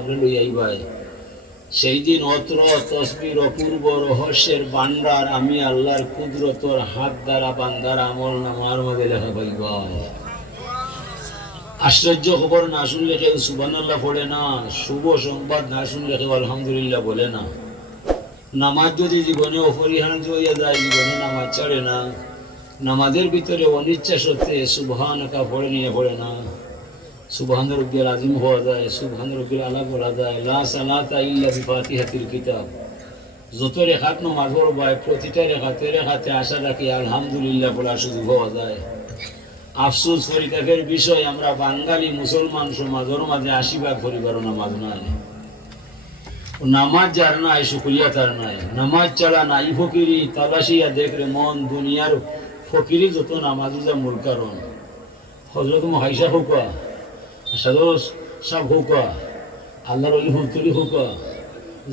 আমরা লই আইবাই সেই দিন অত্র তসবির অপূর্ব রহস্যের ভান্ডার আমি আল্লাহর কুদরতর হাত দ্বারা বান্দার আমল নামার মধ্যে লেখা পাইবাই। আশ্চর্য খবর না শুনলে কেউ সুবহানাল্লাহ পড়ে না, শুভ সংবাদ না শুনলে কেউ আলহামদুলিল্লাহ বলে না। নামাজ যদি জীবনে অপরিহার্য হইয়া যায়, জীবনে নামাজ ছাড়ে না। নামাজের ভিতরে অনিচ্ছা সত্ত্বে সুবহানাকা পড়ে নিয়ে পড়ে না। সুবহান রাব্বিয়াল আযীম হওয়া যায়, সুবহান রাব্বিয়াল আলা বলা যায়, লা সালাতা ইল্লা বিফাতিহাতিল কিতাব। যত রেখাত নামাজ পড়বায় প্রতিটা রেখাতে আশা রাখি আলহামদুলিল্লাহ পড়ার সুযোগ হওয়া যায়। আফসোস পরিত্যাগের বিষয়, আমরা বাঙালি মুসলমান সমাজের মাঝে ৮০% পরিবার নামাজ নাই। নামাজ যার নাই শুকরিয়া তার নাই। নামাজ ছাড়া নাই ফকিরি তালাশিয়া দেখরে মন দুনিয়ার ফকিরি যত নামাজ মূল কারণ। হযরত মহাইশা হুকা সাদর সব হুকা আল্লাহর ওলি হুতুরি হুকা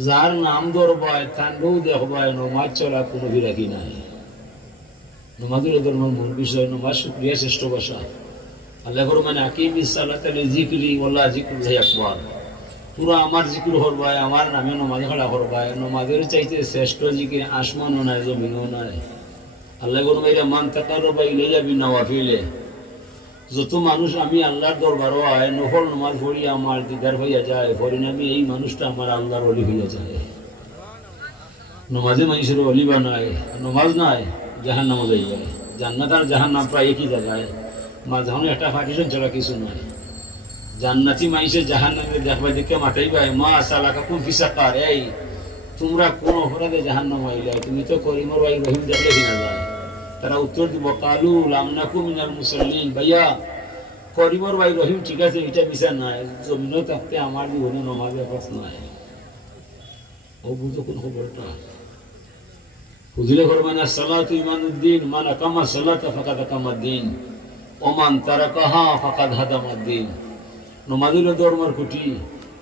যার নাম ধরবায় তান্ডও দেখবায় নামাজ ছাড়া কোনো বিরাকি নাই। নামাজের ধর্মের মূল বিষয় নামাজ শুকরিয়া শ্রেষ্ঠ ভাষা। আল্লাহ ফরমান আকিমিস সালাতা লিযিকরি ওয়াল্লাহ যিকরুল্লাহি আকবার। পুরো আমার জিকির করবায়, আমার নামে নামাজ খাড়া করবায়। নামাজের চাইতে শ্রেষ্ঠ জিকির আসমানও নাই জমিনও নাই। আল্লাহ ফরমাইরা মান তাকাররাবা ইলাইয়া বিনাওয়াফিলে। যত মানুষ আমি আল্লাহর দরবারও আয় নফল নামাজ পড়ি আমার দিদার হইয়া যায়, পরিণামে এই মানুষটা আমার আল্লাহর ওলি হইয়া যায়। নামাজে মানুষের ওলি বানায়, নামাজ নাই জাহান্নামে যাইবে। জান্নাত আর জাহান্নাম প্রায় একই জায়গায়, মাঝখানে একটা পার্টিশন ছাড়া কিছু নাই। জান্নাতি মানুষের জাহান্নামে দেখবা দেখে মাঠাইবাই, মা সালাকাকুম ফি সাকার, এই তোমরা কোন অপরাধে জাহান্নামে আইলা? তুমি তো করিমর ভাই রহিম দেখলে কিনা যায়। তারা উত্তর দিব কালু লাম নাকু মিনাল মুসাল্লিন। ভাইয়া করিমর ভাই রহিম ঠিক আছে, এটা বিচার নাই, জমিনও থাকতে আমার জীবনে নামাজের পাস নাই। ও বুঝো কোন খবরটা হুজুরে ফরমান সালাতু ইমানুদ্দিন, মান আকামা সালাতা ফাকাদ আকামাদ্দিন ওয়া মান তারাকাহা ফাকাদ হাদামাদ্দিন। নামাজের ধর্মের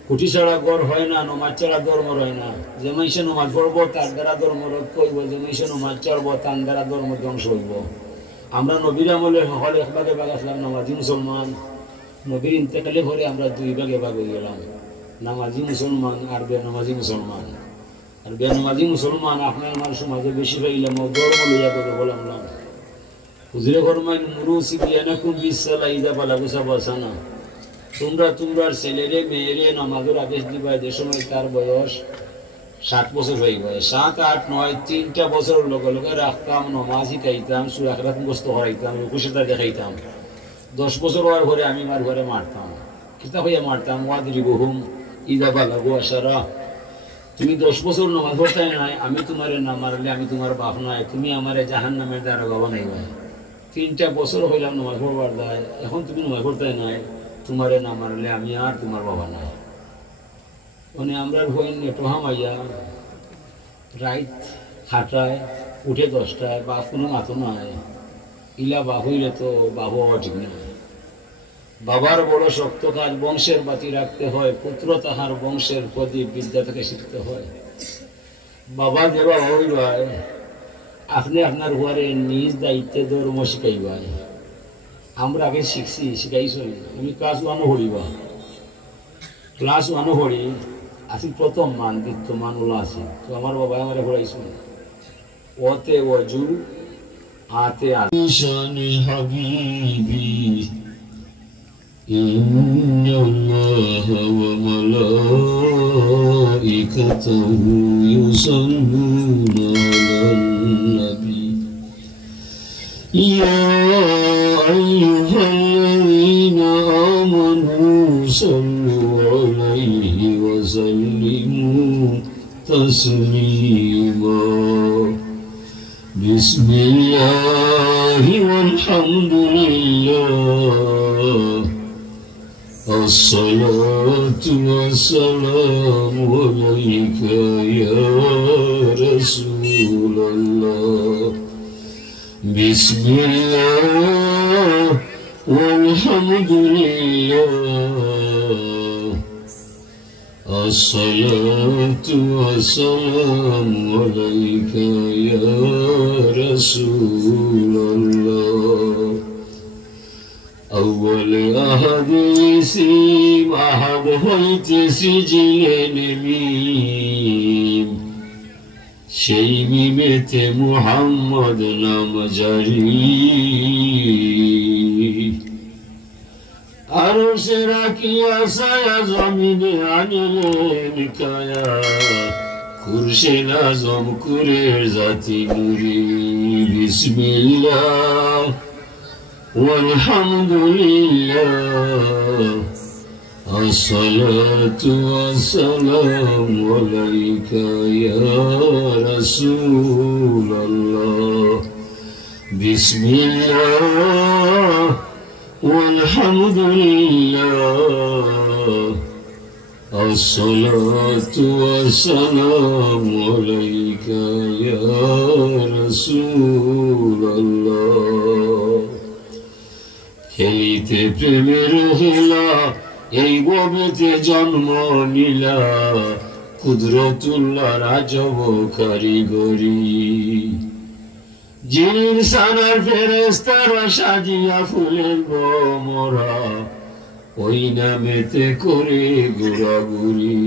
খুঁটি ছাড়া গড় হয় না, নামাজ ছাড়া ধর্ম হয় না। যে মানুষে নামাজ পড়বো তার দ্বারা ধর্ম রক্ষা হইব, যে মানুষে নামাজ ছাড়বো তার দ্বারা ধর্ম ধ্বংস হইব। আমরা নবীর আমলে হল এক ভাগে ভাগ আসলাম নামাজি মুসলমান। নবীর ইন্তেকালে পরে আমরা ২ ভাগে ভাগ হয়ে গেলাম, নামাজি মুসলমান আর বেনামাজি মুসলমান। আর বেনামাজি মুসলমান আপনার আমার সমাজে বেশি পাইলাম, ধর্ম লইয়া করে বললাম। হুজুরে ফরমাইন মুরুসি বিয়ানাকুম বিসসালাহ ইযা বালাগু সাবআ সানা। তোমরা ছেলেরে মেয়েরে নামাজের আদেশ দিবা যে সময় তার বয়স ৭ বছর হয়ে যায়। ৭, ৮, ৯ 3টা বছরের লগে লগে রাখতাম, নামাজ শিখাইতাম, সূরা আখলাক মুখস্থ করাইতাম, রুকুসেটা দেখাইতাম। ১০ বছর হওয়ার পরে আমি মার ঘরে মারতাম, কিতাব হইয়া মারতাম। ওয়াদরিবুহুম ইযা বালাগু আশারা। তুমি ১০ বছর নামাজ পড়তে নাই, আমি তোমারে না মারলে আমি তোমার বাপ নাই, তুমি আমারে জাহান্নামের দারোগা বানাইবা। 3টা বছর হইলাম নামাজ পড়বার দায়, এখন তুমি নামাজ পড়তে নাই, তোমারে না মারলে আমি আর তোমার বাবা নাই। মানে আমরা হইন নেটোহা মাইয়া রাইত খাটায় উঠে 10টায়, বাপ কোনো মাতো নাই। ইলা বাপ হইলে তো বাবু ঠিক না। বাবার বড় শক্ত কাজ, বংশের বাতি রাখতে হয়, পুত্র তাহার বংশের প্রদীপ, বিদ্যা থেকে শিখতে হয়। বাবা যে বাবা হইবাই, আপনি আপনার ঘরে নিজ দায়িত্বে ধর্ম শিখাইবাই। আমরা আগে শিখছি, শিখাইছি। আমি ক্লাস 1 পড়িবা, ক্লাস 1 পড়ি আছি, প্রথম মান দ্বিতীয় মান ওলা আছে। তো আমার বাবা আমার পড়াইছিল ওতে ওয়াজু আতে আশানি হাবিবি ইন্নাল্লাহা ওয়া মালাইকাতাহু ইউসাল্লুনা আলান নবী ইয়া আইয়ুহাল্লাযীনা আমানু সাল্লু আলাইহি ওয়া সাল্লিমু তাসলিমা। বিসমিল্লাহি ওয়াল হামদুলিল্লাহ আসসালাতু ওয়াসসালামু আলাইকা ইয়া রাসূলুল্লাহ। বিসমিল্লাহ ওয়াল হামদুলিল্লাহ আসসালাতু ওয়াসসালামু আলাইকা ইয়া রাসূলুল্লাহ। أول বলে আহাদিসি আহাদ হইতেছি জিলেন মিম, সেই মিমেতে মুহাম্মদ নাম জারি। আরশে রাখিয়া ছায়া জমিনে আনিলেন কায়া, খুরশেদ আজম কুরের জাতি নুরি। বিসমিল্লাহ ওয়ালহামদুলিল্লাহ, আসসালাতু ওয়াসসালামু আলাইকা ইয়া রাসূলুল্লাহ। বিসমিল্লাহ ওয়ালহামদুলিল্লাহ, আসসালাতু ওয়াসসালামু আলাইকা ইয়া রাসূলুল্লাহ। খেলিতে প্রেমের হেলা এই ববেতে জন্ম নিলা, কুদরতুল্লাহর আজব কারিগরি। জিন সানার ফেরেশতারা সাজিয়া ফুলের গোমরা, ওই নামেতে করে ঘোরাঘুরি।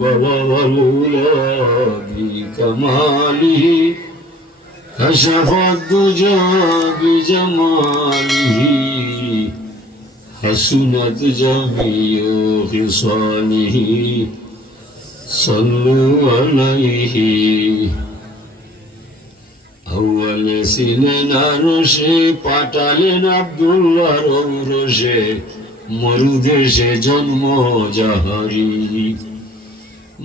বাবা বলুলাবি কামালিহি কাশাফাত দুজা বিজামালিহি, হাসুনাত জামিউ খিসালিহি, সাল্লু আলাইহি। আউয়ালে ছিলেন আরশে, পাঠালেন আব্দুল্লাহর ঔরসে, মরুদেশে জন্ম যাহারি।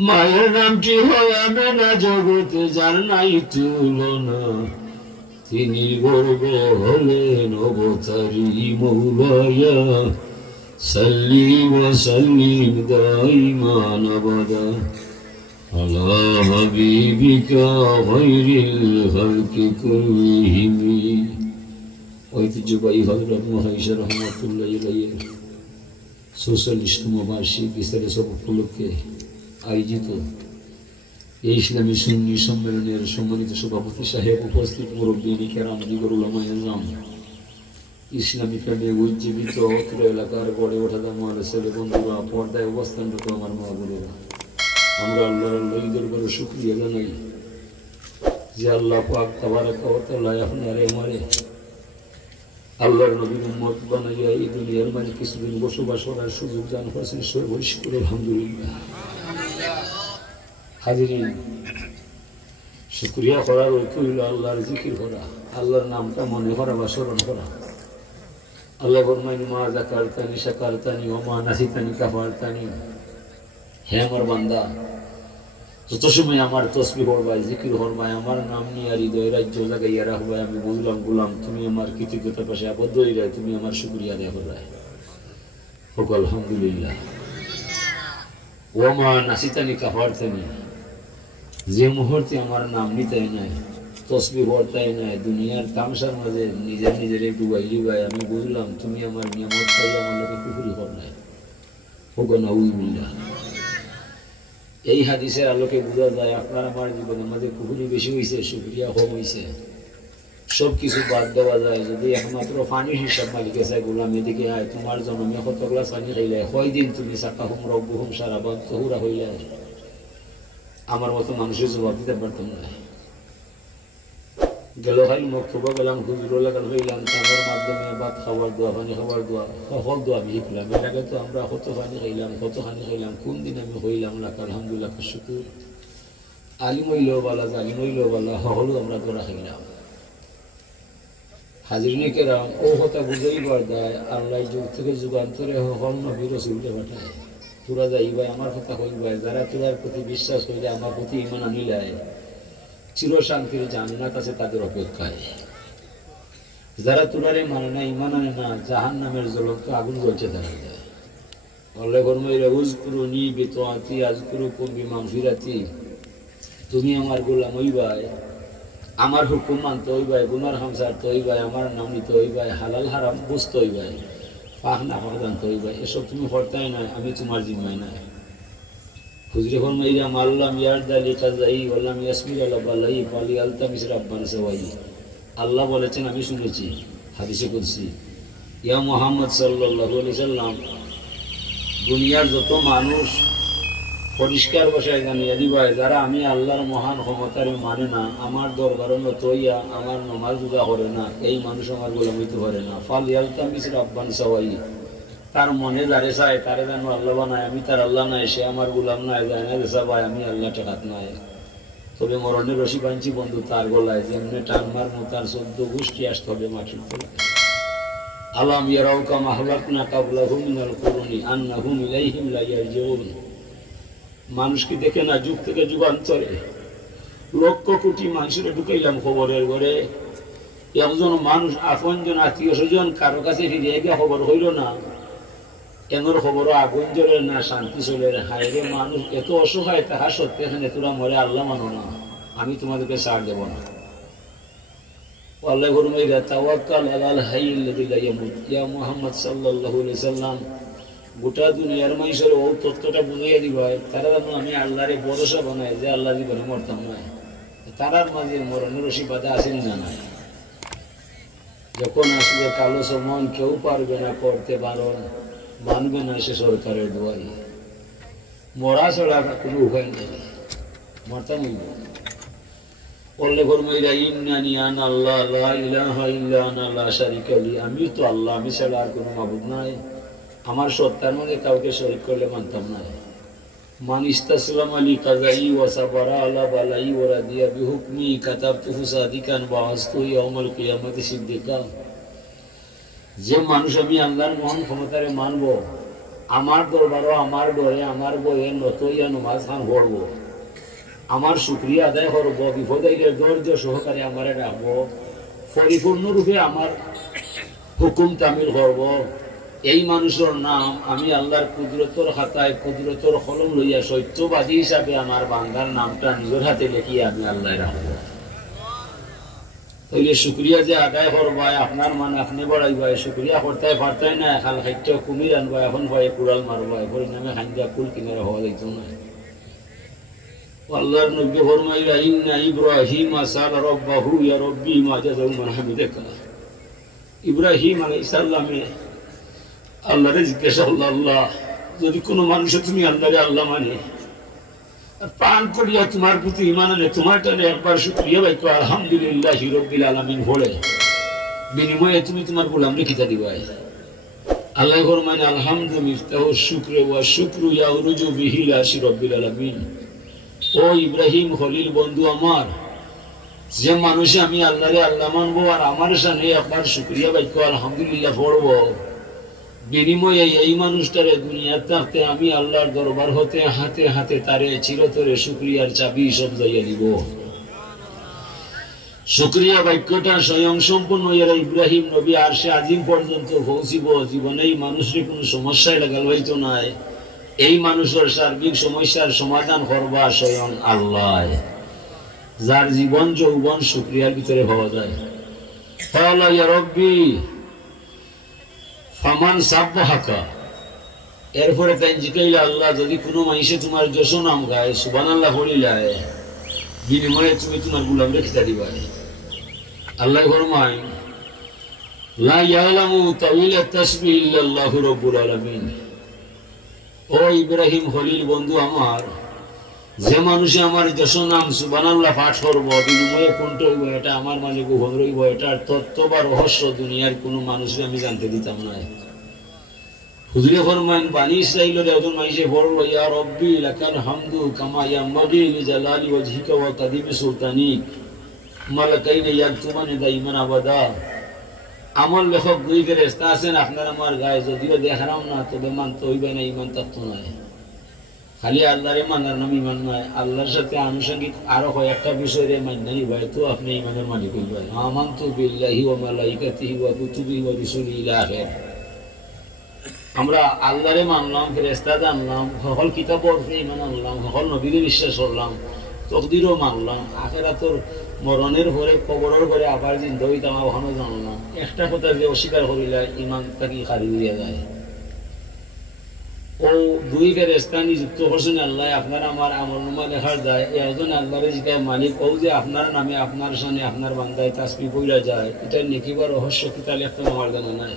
মায়ের নামটি হইবে না জগতে যার নাই তুলনা, তিনি গর্ব হলেন অবতারী। মৌলায়া সাল্লি ওয়া সাল্লিম দাইমান আবাদা আলা হাবিবিকা গায়রিল খালকি কুল্লিহিম। ঐতিহ্যবাহী হযরত মুহাইশা রহমাতুল্লাহি আলাইহি ৪৪তম বার্ষিক ইসলামী সভা উপলক্ষে আয়োজিত এই ইসলামী সুন্নি সম্মেলনের সম্মানিত সভাপতি সাহেব, উপস্থিত মুরব্বী কেরাম, দিগর উলামায়ে ইজরাম, ইসলামী প্রেমে উজ্জীবিত অত্র এলাকার গড়ে ওঠা দামাল ছেলে বন্ধুরা, পর্দায় অবস্থানরত আমার মা বোনেরা, আমরা আল্লাহর লই দরবারে শুকরিয়া জানাই যে আল্লাহ পাক তাবারাকা ওয়া তাআলা আপনারে আমারে আল্লাহর নবীর উম্মত বানাইয়া এই দুনিয়ার মাঝে কিছুদিন বসবাস করার সুযোগ দান করেছেন। সর্বৈশ করে আলহামদুলিল্লাহ। হাজিরিন, শুকরিয়া করার ঐক্য হইল আল্লাহর জিকির করা, আল্লাহর নামটা মনে করা বা স্মরণ করা। আল্লাহ ফরমাইনি মা যাকারতানি শাকারতানি ওয়া মা নাসিতানি কাফারতানি। হে আমার বান্দা, যত সময় আমার তসবিহ করবাই, জিকির করবাই, আমার নাম নিয়ে হৃদয় রাজ্য লাগাইয়া রাখবাই, আমি বুঝলাম গুলাম তুমি আমার কৃতজ্ঞতার পাশে আবদ্ধ হয়ে যায়, তুমি আমার শুকরিয়া আদায় করবাই। হোক আলহামদুলিল্লাহ। ওয়া মা নাসিতানি কাফারতানি, যে মুহূর্তে আমার নাম নিতাই নাই, তসবিহ করতাই নাই, দুনিয়ার তামসার মাঝে নিজের নিজের ডুবাই লিবাই, আমি বুঝলাম তুমি আমার নিয়ামত পাইয়া আমার লোকে কুফরি করলাই। হোক নাউযুবিল্লাহ। এই হাদিসের আলোকে বোঝা যায় আপনার আমার জীবনের মধ্যে কুফরি বেশি হয়েছে, শুকরিয়া কম হয়েছে। সব কিছু বাদ দেওয়া যায় যদি একমাত্র পানির হিসাব মালিকে চাই, গোলাম এদিকে আয়, তোমার জন্মে কত গ্লাস পানি খাইলে, কয়দিন তুমি সাকাহুম রব্বুহুম সারাবান তহুরা হইলে, আমার মতো মানুষের জবাব দিতে পারতাম না। গেল খাইল মক্তব্য গেলাম, হুজুর লাগাল হইলাম, তাদের মাধ্যমে ভাত খাবার দোয়া, পানি খাবার দোয়া, সকল দোয়া আমি শিখলাম। এর আগে তো আমরা কত পানি খাইলাম, কত পানি খাইলাম, কোন দিন আমি হইলাম লাখ আলহামদুলিল্লাহ শুকুর। আলিম হইলেও বালা, জালিম হইলেও বালা, সকলো আমরা দোয়া খাইলাম। হাজিরিনে কেরাম, ও কথা বুঝাইবার দেয় আল্লাহ যুগ থেকে যুগান্তরে সকল নবী রাসূলকে পাঠায়। তোরা যাইবাই, আমার কথা কইবাই, যারা তোরার প্রতি বিশ্বাস হইলে, আমার প্রতি ঈমান আনিলাই, চিরশান্তির জান্নাত আছে তাদের অপেক্ষায়। যারা তোরারে মানে না, ঈমান আনে না, জাহান্নামের জ্বলন্ত আগুন জ্বলছে তারা যায়। আল্লাহ ফরমাইলেন উযকুরুনি বিতাআতি আযকুরুকুম বিমাগফিরাতি, তুমি আমার গোলাম হইবাই, আমার হুকুম মানতে হইবাই, গুনার হাম ছাড়তে হইবাই, আমার নাম নিতে হইবাই, হালাল হারাম বুঝতে হইবাই, পাক না পাক জানতে হইবাই। এসব তুমি করতেই নাই, আমি তোমার জিম্মায় নাই। হুজুরে ফরমাইয়া মাল্লাম ইয়ারদালি কাযাই ওয়ালাম ইয়াসবির আলা বালাই ফালি আলতামিস রাব্বান সাওয়াই। আল্লাহ বলেছেন, আমি শুনেছি হাদিসে কুদসি, ইয়া মুহাম্মদ সাল্লাল্লাহু আলাইহি সাল্লাম দুনিয়ার যত মানুষ পরিষ্কার বসায় জানিয়ে দিবাই যারা আমি আল্লাহর মহান ক্ষমতার মানে না, আমার দরবারে তৈয়া আমার নমাজ রোজা করে না, এই মানুষ আমার গোলাম হইতে পারে না। ফাল ইয়ালতামিস রাব্বান সাওয়াই, তার মনে যারে চায় তারে যেন আল্লাহ বানায়, আমি তার আল্লাহ নাই, সে আমার গোলাম নাই, যায় না দেশা ভাই আমি আল্লাহ টেকাত নাই। তবে মরণের রশি বাঁধছি বন্ধু তার গলায়, যেমনি টান মারমো তার 14 গোষ্ঠী আসতে হবে মাটির তলায়। আলাম ইয়ারাউ কামা আহলাকনা ক্বাবলাহুম মিনাল কুরুনি আন্নাহুম ইলাইহিম লা ইয়ারজিউন। মানুষ কি দেখে না যুগ থেকে যুগান্তরে লক্ষ কোটি মানুষের ঢুকাইলাম খবরের ঘরে, একজন মানুষ আপনজন আত্মীয় স্বজন কারো কাছে ফিরিয়ে গিয়ে খবর হইল না, এমন খবরও আগুন জ্বলে না, শান্তি চলে। হায়রে মানুষ এত অসহায় তাহা সত্যি, এখানে তোরা মরে আল্লাহ মানো না, আমি তোমাদেরকে ছাড় দেব না। আল্লাহ ফরমাইরা তাওয়াক্কাল আলাল হাইয়্যিল্লাযী লা ইয়ামুত। ইয়া মুহাম্মদ সাল্লাল্লাহু আলাইহি সাল্লাম গোটা দুনিয়ার মানুষের ও তত্ত্বটা বুঝাইয়া দিবা, তারা যেন আমি আল্লাহরে ভরসা বানাই যে আল্লাহ জীবনে মরতাম না। তারার মাঝে মরণের রশি বাঁধা আসেনি না নাই, যখন আসবে কালো সমন কেউ পারবে না করতে বারণ, মানবে না সে সরকারের দোয়াই, মরা ছাড়া কোনো উপায় নেই, মরতাম হইব। বললে ফরমাইরা ইন্নানি আনা আল্লাহ লা ইলাহা ইল্লা আনা লা শারীকা লি, আমি তো আল্লাহ, আমি ছাড়া আর কোনো মাবুদ নাই, আমার সত্তার মধ্যে কাউকে শরীক করলে মানতাম না। মান ইস্তাসলামা লি কাযাই ওয়া সাবারা আলা বালাই ওয়া রাদিয়া বিহুকমি কাতাবতুহু সাদিকান বাআসতুহু ইয়াউমাল কিয়ামাতি সিদ্দিকা। যে মানুষ আমি আল্লাহর মহান ক্ষমতারে মানব, আমার দরবারও আমার ডরে আমার বয়ে নতইয়া নমাজ খান পড়ব, আমার শুকরিয়া আদায় করব, বিপদ আইলে ধৈর্য সহকারে আমারে রাখবো, পরিপূর্ণরূপে আমার হুকুম তামিল করব, এই মানুষের নাম আমি আল্লাহর কুদরতর খাতায় কুদরতর কলম লইয়া সত্যবাদী হিসাবে আমার বান্দার নামটা নিজের হাতে লিখিয়ে আমি আল্লাহ রাখবো। তাইলে শুক্রিয়া যে আদায় করবাই আপনার মানে আপনি বাড়াইবাই, শুক্রিয়া করতে পারতাই না, খাল খাদ্য কুমির আনবা, এখন ভয়ে কুড়াল মারবাই, পরিণামে খাদ্যা কুল কিনারে হওয়া যাইত না। আল্লাহর নবী ফরমাইরা ইন্না ইব্রাহিম সালা রাব্বাহু ইয়া রাব্বি মা জাযাউ মান হামিদাকা। ইব্রাহিম আলাইহিস সালামে আল্লাহরে জিজ্ঞাসা করল, আল্লাহ যদি কোনো মানুষে তুমি আল্লাহরে আল্লাহ মানে প্রাণ করিয়া তোমার প্রতি ঈমান আনে, তোমার টানে একবার শুকরিয়া ভাই আলহামদুলিল্লাহি রাব্বিল আলামিন বলে, বিনিময়ে তুমি তোমার গোলামরে কিতা দিবাই? আল্লাহ ফরমান আলহামদু মিফতাহু শুকর ওয়া শুকরু ইয়াউরুজু বিহি ইলা রাব্বিল আলামিন। ও ইব্রাহিম খলিল বন্ধু আমার, যে মানুষে আমি আল্লাহরে আল্লাহ মানবো আর আমার সামনে একবার শুকরিয়া ভাই আলহামদুলিল্লাহ পড়বো, বিনিময়ে এই মানুষটারে দুনিয়ার থাকতে আমি আল্লাহর দরবার হতে হাতে হাতে তারে চিরতরে শুকরিয়ার চাবি সমঝাইয়া দিব। শুকরিয়া বাক্যটা স্বয়ং সম্পূর্ণ এরা ইব্রাহিম নবী আরশে আজিম পর্যন্ত পৌঁছিব, জীবনে এই মানুষের কোনো সমস্যায় লাগাল হইতো নাই, এই মানুষের সার্বিক সমস্যার সমাধান করবা স্বয়ং আল্লাহ, যার জীবন যৌবন শুকরিয়ার ভিতরে পাওয়া যায়। ক্বালা ইয়া রাব্বি ফামান সাব্বাহাকা। এরপরে তাই জিজ্ঞাসা, আল্লাহ যদি কোনো মানুষে তোমার যশ নাম গায় সুবহানাল্লাহ বলিলায়, বিনিময়ে তুমি তোমার গোলামরে খিতা দিবা। আল্লাহ ফরমায় লা ইয়ালামু তাওয়িলা তাসবিহ ইল্লাল্লাহু রাব্বুল আলামিন। ও ইব্রাহিম খলিল বন্ধু আমার, যে মানুষে আমার যশ নাম সুবহানাল্লাহ পাঠ করব, বিনিময়ে কোনটা হইব এটা আমার মাঝে গোপন রইব, এটার তত্ত্ব বা রহস্য দুনিয়ার কোনো মানুষকে আমি জানতে দিতাম না। হুজুরে ফরমান বানি ইসরাঈলের একজন মানুষে বলল, ইয়া রাব্বি লাকাল হামদু কামা ইয়ামবাগি লিজালালি ওয়াজহিকা ওয়া কাদিমি সুলতানিক মালাকাইনা ইয়াকতুবানি দাইমান আবাদা। আমার লেখক দুই ফেরেশতা আছেন আপনার আমার গায়ে, যদিও দেখালাম না তবে মানতে হইবে না, ইমান থাকতো না। খালি আল্লাহরে মানার নাম ইমান নয়, আল্লাহর সাথে আনুষঙ্গিক আরো কয়েকটা বিষয়ে মান্য নিবাই তো আপনি ইমানের মালিক হইবেন। আমানতু বিল্লাহি ওয়া মালাইকাতিহি ওয়া কুতুবিহি ওয়া রুসুলিহি ইলা আখির। আমরা আল্লাহরে মানলাম, ফেরেশতা জানলাম, সকল কিতাব পড়তে ইমান আনলাম, সকল নবীকে বিশ্বাস করলাম, তকদিরও মানলাম, আখিরাতের মরণের পরে কবরের পরে আবার জিন্দা হইতাম ওখানে জানলাম। একটা কথা যে অস্বীকার করিলে ইমান থাকি খালি হইয়া যায়। ও দুই ফেরেশতা নিযুক্ত করছেন আল্লাহ, আপনার আমার আমলনামা লেখার যায়, একজন আল্লাহরে জিজ্ঞাসা মালিক ও যে আপনার নামে আপনার সামনে আপনার বান্দায় তাসবিহ পড়া যায়, এটা নেকি বা রহস্য কিতা লিখতে আমার জানা নাই।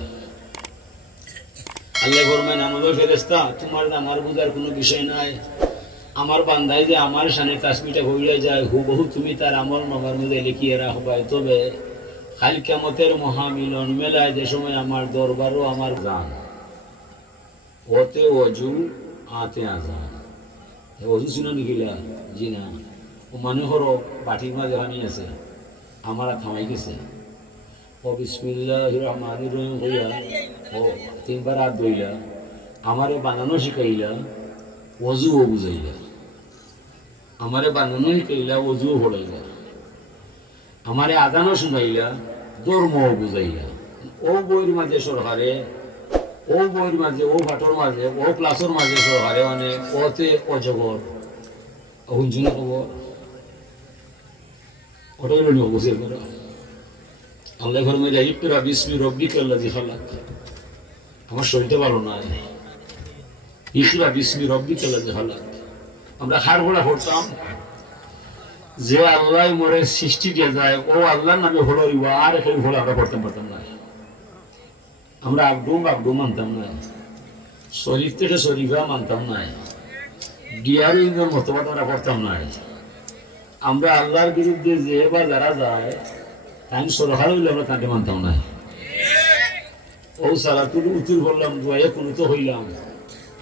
আল্লাহ ফরমায় আমাদের ফেরেশতা তোমার জানার বুঝার কোনো বিষয় নাই আমার বান্দায় যে আমার সামনে তাসবিহটা কইলে যায় হুবহু তুমি তার আমল নামার মধ্যে লিখিয়ে রাখবাই তবে কাল কিয়ামতের মহামিলন মেলায় যে সময় আমার দরবারও আমার জান ওতে ওযু আতে আজান ওযু শুনো নিকিলা জি না ও মনে করো বাটির মাঝে পানি আছে আমার থামাই গেছে ও বিসমিল্লাহির রহমানির রহিম কইয়া ও তিনবার হাত ধইলা আমারে বানানো শিখাইলা ওযুও বুঝাইলা আমারে বানানো শিখাইলা ওযুও পড়াইলা আমারে আজানও শুনাইলা ধর্মও বুঝাইলা ও বইয়ের মাঝে সরকারে ও বইয়ের মাঝে ও ভাটর মাঝে ও ক্লাসের মাঝে সরকারে মানে ওতে অজগর হুঞ্জুনা খবর ওটাই হলো নিয়ম বুঝে করা আল্লাহ ঘর মেরে ইকরা বিসমি রব্বিকাল্লাযী খালাক আমার শরীরটা ভালো না ইকরা বিসমি রব্বিকাল্লাযী খালাক আমরা হার ঘোড়া পড়তাম যে আল্লাহ মোরে সৃষ্টি দিয়ে যায় ও আল্লাহর নামে হলো আর এখানে হলো আমরা পড়তাম না আমরা আগডুম মানতাম না শরীফ থেকে শরীফা মানতাম না ডিয়ারি ইন্দ্রের মতবাদ আমরা পড়তাম না আমরা আল্লাহর বিরুদ্ধে যে বা যারা যায় তাই সরকার হইলে আমরা তাকে মানতাম না ও সালাতুল উতুর বললাম দোয়া কুনুত হইলাম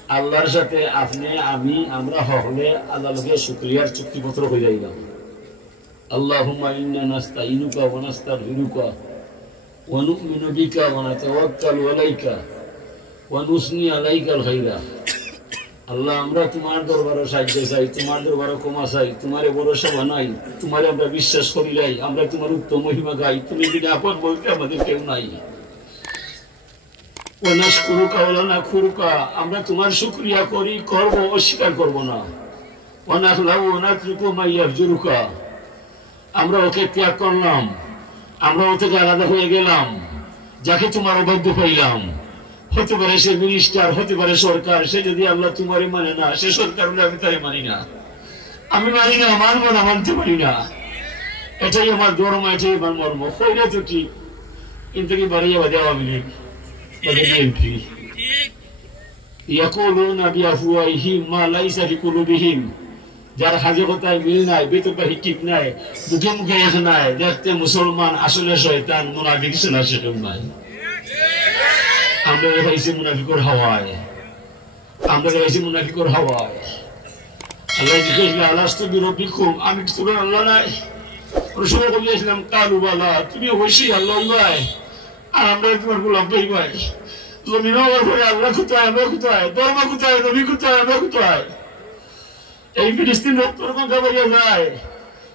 আল্লাহর সাথে আপনি আমি আমরা হলে আল্লাহকে শুকরিয়ার চুক্তিপত্র হয়ে যাইলাম আল্লাহুম্মা ইন্না নাস্তাইনুকা ওয়া নাস্তাগফিরুকা ওয়া নু'মিনু বিকা ওয়া নাতাওয়াক্কালু আলাইকা ওয়া নুসনি আলাইকাল খাইরা আল্লাহ আমরা তোমার দরবারে সাহায্য চাই তোমার দরবারে ক্ষমা চাই তোমারে ভরসা বানাই তোমারে আমরা বিশ্বাস করি লাই আমরা তোমার উত্তম মহিমা গাই তুমি যদি আপন বলতে আমাদের কেউ নাই ওয়া নাশকুরুকা ওয়া লা নাকফুরুকা আমরা তোমার শুকরিয়া করি করব অস্বীকার করব না ওয়া নাখলাউ ওয়া নাতরুকু মা ইয়াফজুরুকা আমরা ওকে ত্যাগ করলাম আমরা ও থেকে আলাদা হয়ে গেলাম যাকে তোমার অবাধ্য হইলাম হতে পারে সে মিনিস্টার হতে পারে সরকার সে যদি আল্লাহ তোমারই মানে না সে সরকার হলে আমি তাই মানি না আমি মানি না মানবো না মানতে পারি না এটাই আমার ধর্ম এটাই আমার মর্ম হইলে তো ঠিক কিন্তু কি বাড়িয়ে বাদে আওয়ামী লীগ বাদে বিএনপি ইয়াকুলুনা বিআফওয়াহিহিম মা লাইসা ফি কুলুবিহিম যার হাজে কথায় মিল নাই বেতবাহি ঠিক নাই মুখে মুখে এক নাই দেখতে মুসলমান আসলে শয়তান মুনাফিক শোনা সেরকম নাই আমরা পাইছি মুনাফিকর হাওয়ায় আমরা পাইছি মুনাফিকর হাওয়ায় আল্লাহ জিজ্ঞেস আলাস্তু বিরব্বিকুম আমি কি তোমার আল্লাহ নাই রসুল বলেছিলাম কালু বালা তুমি অবশ্যই আল্লাহ ভাই আর আমরা তোমার গোলাম ভাই ভাই জমিন হওয়ার পরে আল্লাহ কোথায় আমরা কোথায় ধর্ম কোথায় নবী কোথায় আমরা কোথায় এই ফিলিস্তিন রক্তর সংখ্যা বেড়ে যায়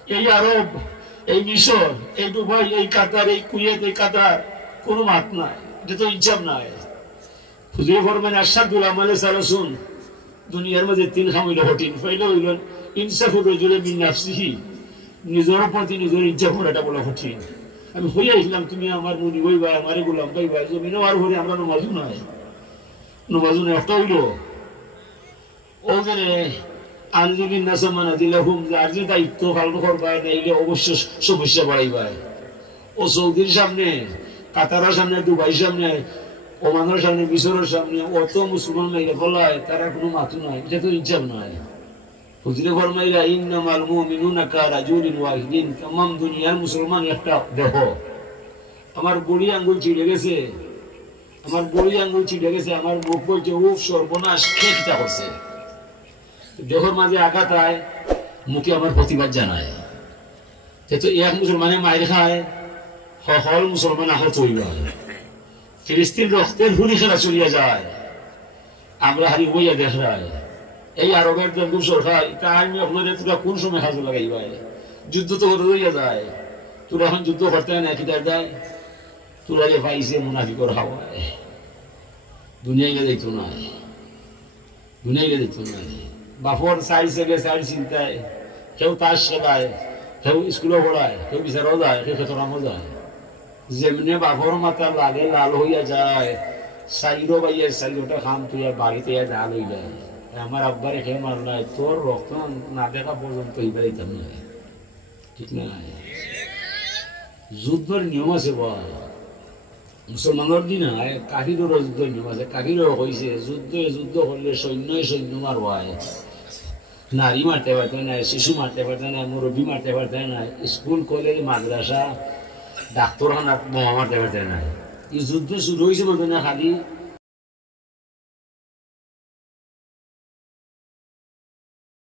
এই আরব এই মিশর এই দুবাই এই কাতার এই কুয়েত এই কাতার কোনো মাত নাই এটা তো ইনসাফ নাই হুজুর ফরমান আশাদুল আমালে সালাসুন দুনিয়ার মধ্যে তিন খামিল হটিন ফাইলে হইলেন ইনসাফুর রাজুলি মিন নাফসিহি নিজের প্রতি নিজের ইনসাফ করাটা বলা কঠিন আমি হইয়া আসলাম তুমি আমার মুনি বই ভাই আমার গোলাম ভাই ভাই জমিন আর হলে আমরা নমাজু নাই একটা হইল ওখানে আঞ্জুলিন নাসামানা দিলাহুম আর যে দায়িত্ব পালন করবাই নাইলে অবশ্য সমস্যা বাড়াইবাই ও সৌদির সামনে কাতারের সামনে দুবাইয়ের সামনে ওমানের সামনে মিশরের সামনে অত মুসলমান মাইরা বলায় তারা কোনো মাথু নাই এটা তো ইনসাফ নাই হুজুরে ফরমাইলা ইন্নামাল মুমিনুনা কারাজুলিন ওয়াহিদিন তামাম দুনিয়ার মুসলমান একটা দেহ আমার বড়ি আঙ্গুল ছিঁড়ে গেছে আমার মুখ বলছে ও সর্বনাশ খেকটা করছে দেহর মাঝে আঘাত হয় মুখে আমার প্রতিবাদ জানায় তো এক মুসলমানে মায়ের খায় হল মুসলমান আহত হইল ফিলিস্তিন রক্তের হুলি খেলা চলিয়া যায় আমরা হারি বইয়া দেখায় এই আরবের জঙ্গুর সরকার তাই আপনাদের তোরা কোন সময় হাজু লাগাইবাই যুদ্ধ তো করে রইয়া যায় তোরা এখন যুদ্ধ করতে হয় না কি তার দেয় তোরা যে পাইছে মুনাফিকর হাওয়ায় দুনিয়ায় দেখতো না বাপর চাই ছেলে চাই চিন্তায় কেউ তাস খেলায় কেউ স্কুলে পড়ায় কেউ বিচারও যায় কেউ খেতরামও যায় যেমনি বাপর মাথা লাগে লাল হইয়া যায় চাইরো বাইয়া চাইরোটা খাম তুই বাড়িতে লাল হয়ে যায় আমার আব্বারে খেয়ে মারলাই তোর রক্ত না দেখা পর্যন্ত এইবার দিতাম না ঠিক না যুদ্ধের নিয়ম আছে বা মুসলমানের দিন হয় কাফিরেরও যুদ্ধ নিয়ম আছে। কাফিরেও কইছে যুদ্ধ করলে সৈন্য মারব হয়, নারী মারতে পারতে না, শিশু মারতে পারতে না, মুরব্বী মারতে পারতে না, স্কুল কলেজ মাদ্রাসা ডাক্তারখানা বোমা মারতে পারতে না। এই যুদ্ধ শুরু হয়েছে বলতে না খালি